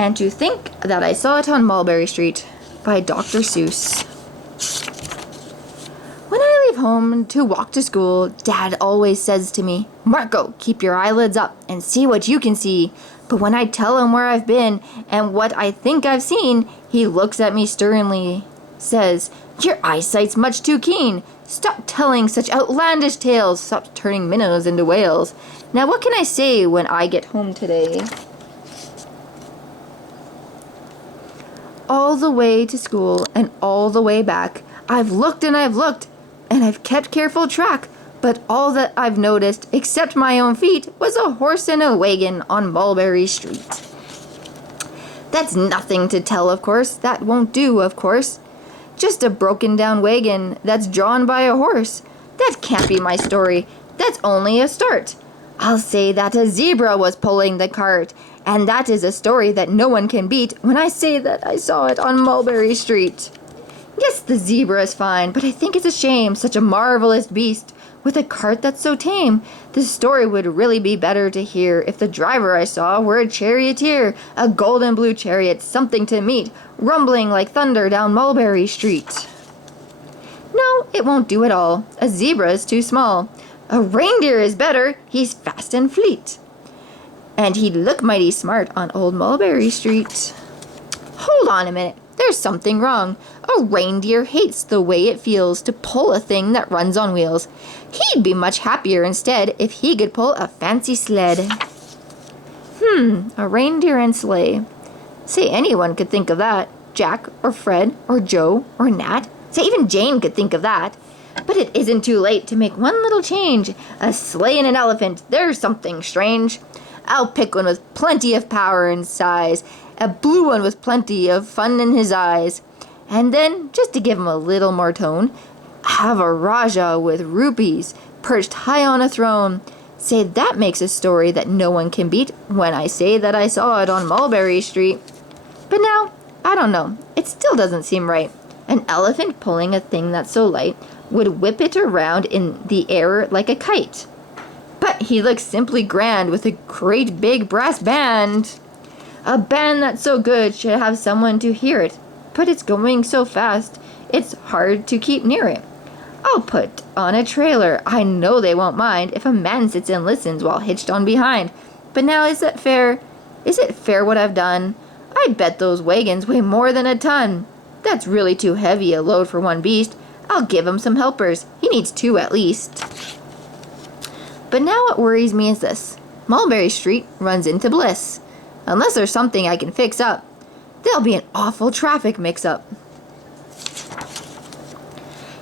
And to think that I saw it on Mulberry Street by Dr. Seuss. When I leave home to walk to school, Dad always says to me, "Marco, keep your eyelids up and see what you can see." But when I tell him where I've been and what I think I've seen, he looks at me sternly, says, "Your eyesight's much too keen. Stop telling such outlandish tales. Stop turning minnows into whales." Now what can I say when I get home today? All the way to school and all the way back, I've looked and I've kept careful track, but all that I've noticed, except my own feet, was a horse and a wagon on Mulberry Street. That's nothing to tell, of course. That won't do, of course. Just a broken down wagon that's drawn by a horse. That can't be my story. That's only a start. I'll say that a zebra was pulling the cart, and that is a story that no one can beat when I say that I saw it on Mulberry Street. Yes, the zebra is fine, but I think it's a shame, such a marvelous beast, with a cart that's so tame. This story would really be better to hear if the driver I saw were a charioteer, a golden blue chariot, something to meet, rumbling like thunder down Mulberry Street. No, it won't do at all. A zebra is too small. A reindeer is better. He's fast and fleet. And he'd look mighty smart on old Mulberry Street. Hold on a minute. There's something wrong. A reindeer hates the way it feels to pull a thing that runs on wheels. He'd be much happier instead if he could pull a fancy sled. A reindeer and sleigh. Say, anyone could think of that. Jack or Fred or Joe or Nat. Say, even Jane could think of that. But it isn't too late to make one little change. A sleigh and an elephant, there's something strange. I'll pick one with plenty of power and size. A blue one with plenty of fun in his eyes. And then, just to give him a little more tone, have a Raja with rupees perched high on a throne. Say, that makes a story that no one can beat when I say that I saw it on Mulberry Street. But now, I don't know. It still doesn't seem right. An elephant pulling a thing that's so light would whip it around in the air like a kite. But he looks simply grand with a great big brass band. A band that's so good should have someone to hear it. But it's going so fast, it's hard to keep near it. I'll put on a trailer. I know they won't mind if a man sits and listens while hitched on behind. But now, is that fair? Is it fair what I've done? I bet those wagons weigh more than a ton. That's really too heavy a load for one beast. I'll give him some helpers. He needs 2 at least. But now what worries me is this. Mulberry Street runs into Bliss. Unless there's something I can fix up, there'll be an awful traffic mix-up.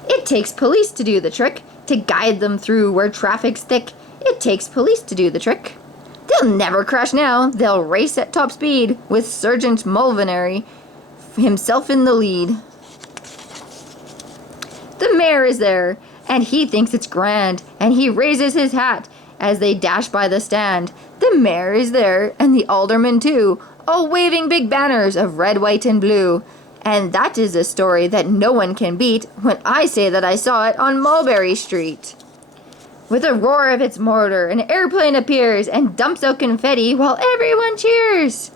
It takes police to do the trick, to guide them through where traffic's thick. It takes police to do the trick. They'll never crash now. They'll race at top speed with Sergeant Mulberry himself in the lead. The mayor is there, and he thinks it's grand, and he raises his hat as they dash by the stand. The mayor is there, and the aldermen too, all waving big banners of red, white, and blue. And that is a story that no one can beat when I say that I saw it on Mulberry Street. With a roar of its motor, an airplane appears and dumps out confetti while everyone cheers.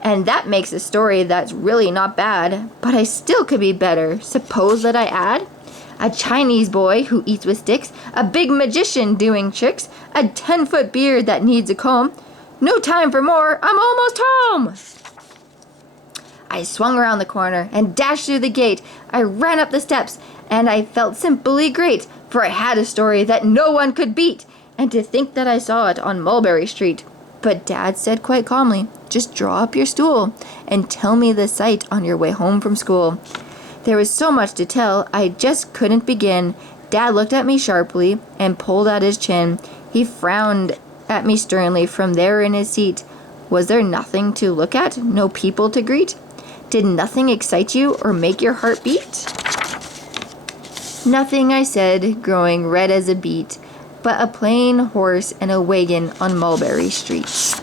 And that makes a story that's really not bad, but I still could be better. Suppose that I add a Chinese boy who eats with sticks, a big magician doing tricks, a 10-foot beard that needs a comb. No time for more, I'm almost home! I swung around the corner and dashed through the gate. I ran up the steps, and I felt simply great, for I had a story that no one could beat, and to think that I saw it on Mulberry Street. But Dad said quite calmly, "Just draw up your stool and tell me the sight on your way home from school." There was so much to tell, I just couldn't begin. Dad looked at me sharply and pulled at his chin. He frowned at me sternly from there in his seat. Was there nothing to look at? No people to greet? Did nothing excite you or make your heart beat? Nothing, I said, growing red as a beet, but a plain horse and a wagon on Mulberry Street.